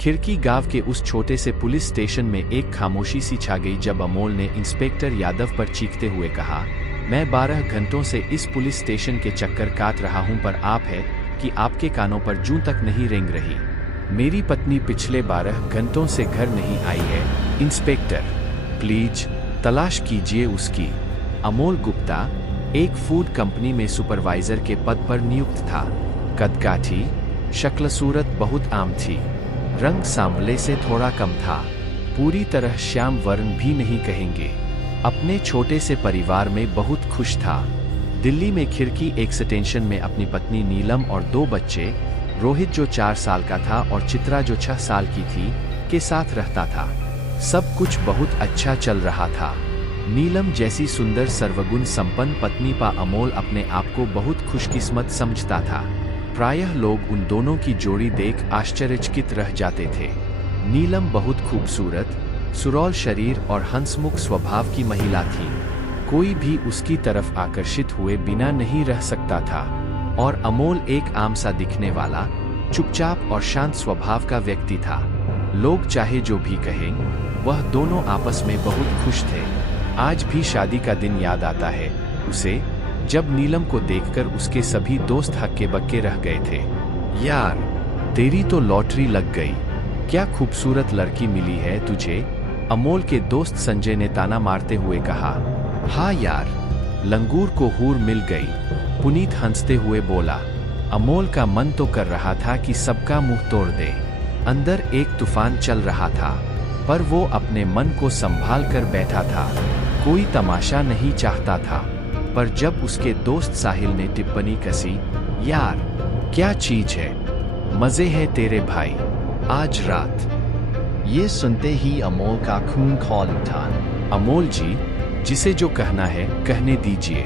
खिड़की गांव के उस छोटे से पुलिस स्टेशन में एक खामोशी सी छा गई जब अमोल ने इंस्पेक्टर यादव पर चीखते हुए कहा, मैं 12 घंटों से इस पुलिस स्टेशन के चक्कर काट रहा हूं पर आप है कि आपके कानों पर जूं तक नहीं रेंग रही। मेरी पत्नी पिछले 12 घंटों से घर नहीं आई है। इंस्पेक्टर प्लीज तलाश कीजिए उसकी। अमोल गुप्ता एक फूड कंपनी में सुपरवाइजर के पद पर नियुक्त था। कदकाठी, शक्ल सूरत बहुत आम थी, रंग सांवले से थोड़ा कम था, पूरी तरह श्याम वर्ण भी नहीं कहेंगे। अपने छोटे से परिवार में बहुत खुश था। दिल्ली में खिड़की एक्सटेंशन में अपनी पत्नी नीलम और 2 बच्चे, रोहित जो 4 साल का था और चित्रा जो 6 साल की थी, के साथ रहता था। सब कुछ बहुत अच्छा चल रहा था। नीलम जैसी सुंदर सर्वगुण संपन्न पत्नी पा अमोल अपने आप को बहुत खुशकिस्मत समझता था। प्रायः लोग उन दोनों की जोड़ी देख आश्चर्यचकित रह जाते थे। नीलम बहुत खूबसूरत, सुडौल शरीर और हंसमुख स्वभाव की महिला थी। कोई भी उसकी तरफ आकर्षित हुए बिना नहीं रह सकता था। और अमोल एक आम सा दिखने वाला, चुपचाप और शांत स्वभाव का व्यक्ति था। लोग चाहे जो भी कहें, वह दोनों आपस में बहुत खुश थे। आज भी शादी का दिन याद आता है उसे, जब नीलम को देखकर उसके सभी दोस्त हक्के बक्के रह गए थे। यार, तेरी तो लॉटरी लग गई, क्या खूबसूरत लड़की मिली है तुझे, अमोल के दोस्त संजय ने ताना मारते हुए कहा। हाँ यार, लंगूर को हूर मिल गई, पुनीत हंसते हुए बोला। अमोल का मन तो कर रहा था कि सबका मुंह तोड़ दे। अंदर एक तूफान चल रहा था, पर वो अपने मन को संभाल कर बैठा था। कोई तमाशा नहीं चाहता था। पर जब उसके दोस्त साहिल ने टिप्पणी कसी, यार क्या चीज है, मजे है तेरे भाई, आज रात। ये सुनते ही अमोल का खून खौल उठा। अमोल जी, जिसे जो कहना है कहने दीजिए,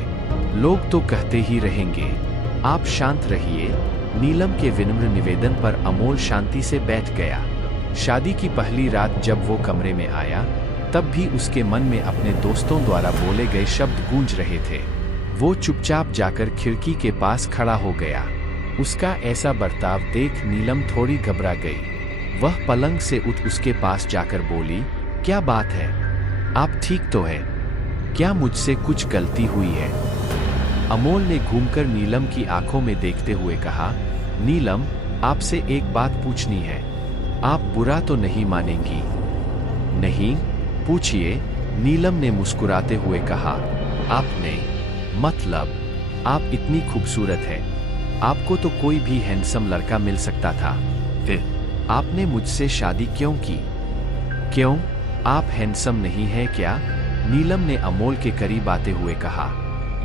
लोग तो कहते ही रहेंगे, आप शांत रहिए। नीलम के विनम्र निवेदन पर अमोल शांति से बैठ गया। शादी की पहली रात जब वो कमरे में आया, तब भी उसके मन में अपने दोस्तों द्वारा बोले गए शब्द गूंज रहे थे। वो चुपचाप जाकर खिड़की के पास खड़ा हो गया। उसका ऐसा बर्ताव देख नीलम थोड़ी घबरा गई। वह पलंग से उठ उसके पास जाकर बोली, क्या बात है, आप ठीक तो है, क्या मुझसे कुछ गलती हुई है? अमोल ने घूमकर नीलम की आंखों में देखते हुए कहा, नीलम, आपसे एक बात पूछनी है, आप बुरा तो नहीं मानेंगी? नहीं, पूछिए, नीलम ने मुस्कुराते हुए कहा। आपने, मतलब, आप इतनी खूबसूरत है, आपको तो कोई भी हैंडसम लड़का मिल सकता था, फिर आपने मुझसे शादी क्यों की? क्यों, आप हैंडसम नहीं हैं क्या? नीलम ने अमोल के करीब आते हुए कहा।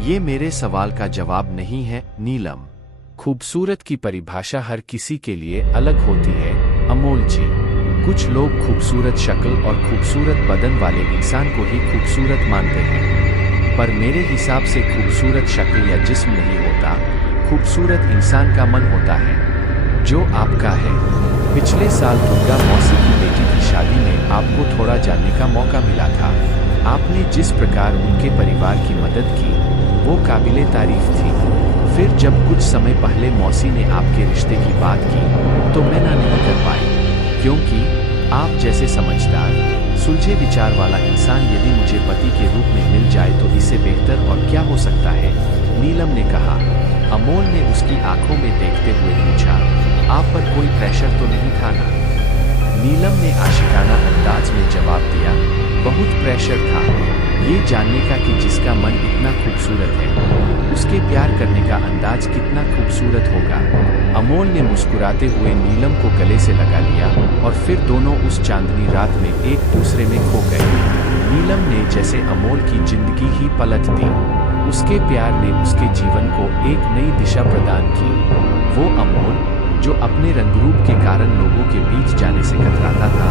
ये मेरे सवाल का जवाब नहीं है नीलम। खूबसूरत की परिभाषा हर किसी के लिए अलग होती है अमोल जी। कुछ लोग खूबसूरत शक्ल और खूबसूरत बदन वाले इंसान को ही खूबसूरत मानते हैं, पर मेरे हिसाब से खूबसूरत शक्ल या जिस्म नहीं होता, खूबसूरत इंसान का मन होता है, जो आपका है। पिछले साल दुर्गा मौसी की बेटी की शादी में आपको थोड़ा जानने का मौका मिला था। आपने जिस प्रकार उनके परिवार की मदद की, वो काबिले तारीफ थी। फिर जब कुछ समय पहले मौसी ने आपके रिश्ते की बात की, तो मैं ना नहीं कर पाई, क्योंकि आप जैसे समझदार, सुलझे विचार वाला इंसान यदि मुझे पति के रूप में मिल जाए तो इससे बेहतर और क्या हो सकता है? नीलम ने कहा। अमोल ने उसकी आंखों में देखते हुए पूछा, आप पर कोई प्रेशर तो नहीं था ना? नीलम ने आशिकाना अंदाज में जवाब दिया, बहुत प्रेशर था, ये जानने का कि जिसका मन इतना खूबसूरत है, उसके प्यार करने का अंदाज कितना खूबसूरत होगा। अमोल ने मुस्कुराते हुए नीलम को गले से लगा लिया और फिर दोनों उस चांदनी रात में एक दूसरे में खो गए। नीलम ने जैसे अमोल की जिंदगी ही पलट दी। उसके प्यार ने उसके जीवन को एक नई दिशा प्रदान की। वो अमोल, जो अपने रंगरूप के कारण लोगों के बीच जाने से कतराता था,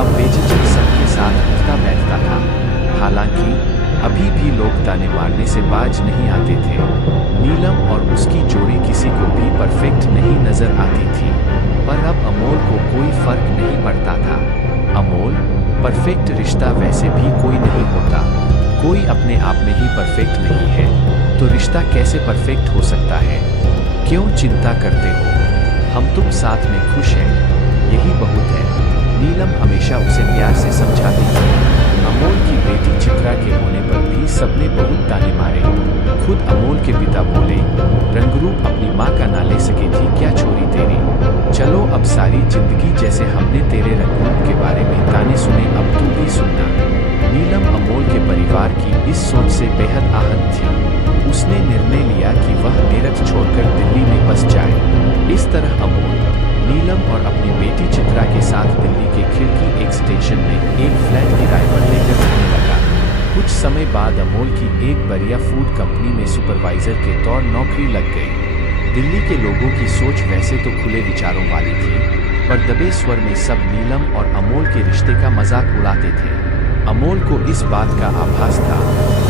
अब बेझिझक सबके साथ उठता बैठता था। हालांकि अभी भी लोग ताने मारने से बाज नहीं आते थे। नीलम और उसकी जोड़ी किसी को भी परफेक्ट नहीं नजर आती थी, पर अब अमोल को कोई फर्क नहीं पड़ता था। अमोल, परफेक्ट रिश्ता वैसे भी कोई नहीं होता। कोई अपने आप में ही परफेक्ट नहीं है, तो रिश्ता कैसे परफेक्ट हो सकता है? क्यों चिंता करते हो? हम तुम साथ में खुश हैं, यही बहुत है। हमेशा उसे प्यार से समझाती थी। अमोल की बेटी चित्रा के होने पर भी सबने बहुत ताने मारे। खुद अमोल के पिता बोले, रंगरूप अपनी माँ का ना ले सके थी क्या छोरी तेरी। चलो अब सारी जिंदगी जैसे हमने तेरे रंगरूप के बारे में ताने सुने अब तू भी सुनना। नीलम अमोल के परिवार की इस सोच से बेहद आहत थी। उसने निर्णय लिया कि वह मेरठ छोड़कर दिल्ली में बस जाए। इस तरह अमोल, नीलम और अपनी बेटी चित्रा के साथ दिल्ली के खिड़की एक स्टेशन में एक फ्लैट किराए पर लेकर रहने लगा। कुछ समय बाद अमोल की एक बढ़िया फूड कंपनी में सुपरवाइजर के तौर नौकरी लग गई। दिल्ली के लोगों की सोच वैसे तो खुले विचारों वाली थी, पर दबे स्वर में सब नीलम और अमोल के रिश्ते का मजाक उड़ाते थे। अमोल को इस बात का आभास था,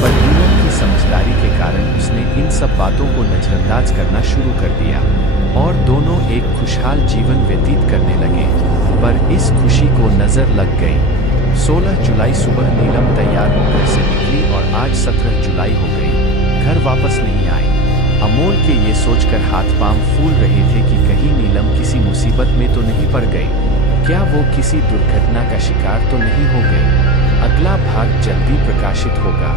पर नीलम की समझदारी के कारण उसने इन सब बातों को नजरअंदाज करना शुरू कर दिया और दोनों एक खुशहाल जीवन व्यतीत करने लगे। पर इस खुशी को नजर लग गई। 16 जुलाई सुबह नीलम तैयार होकर से निकली और आज 17 जुलाई हो गई, घर वापस नहीं आई। अमोल के ये सोचकर हाथ पांव फूल रहे थे कि कहीं नीलम किसी मुसीबत में तो नहीं पड़ गई, क्या वो किसी दुर्घटना का शिकार तो नहीं हो गई। अगला भाग जल्दी प्रकाशित होगा।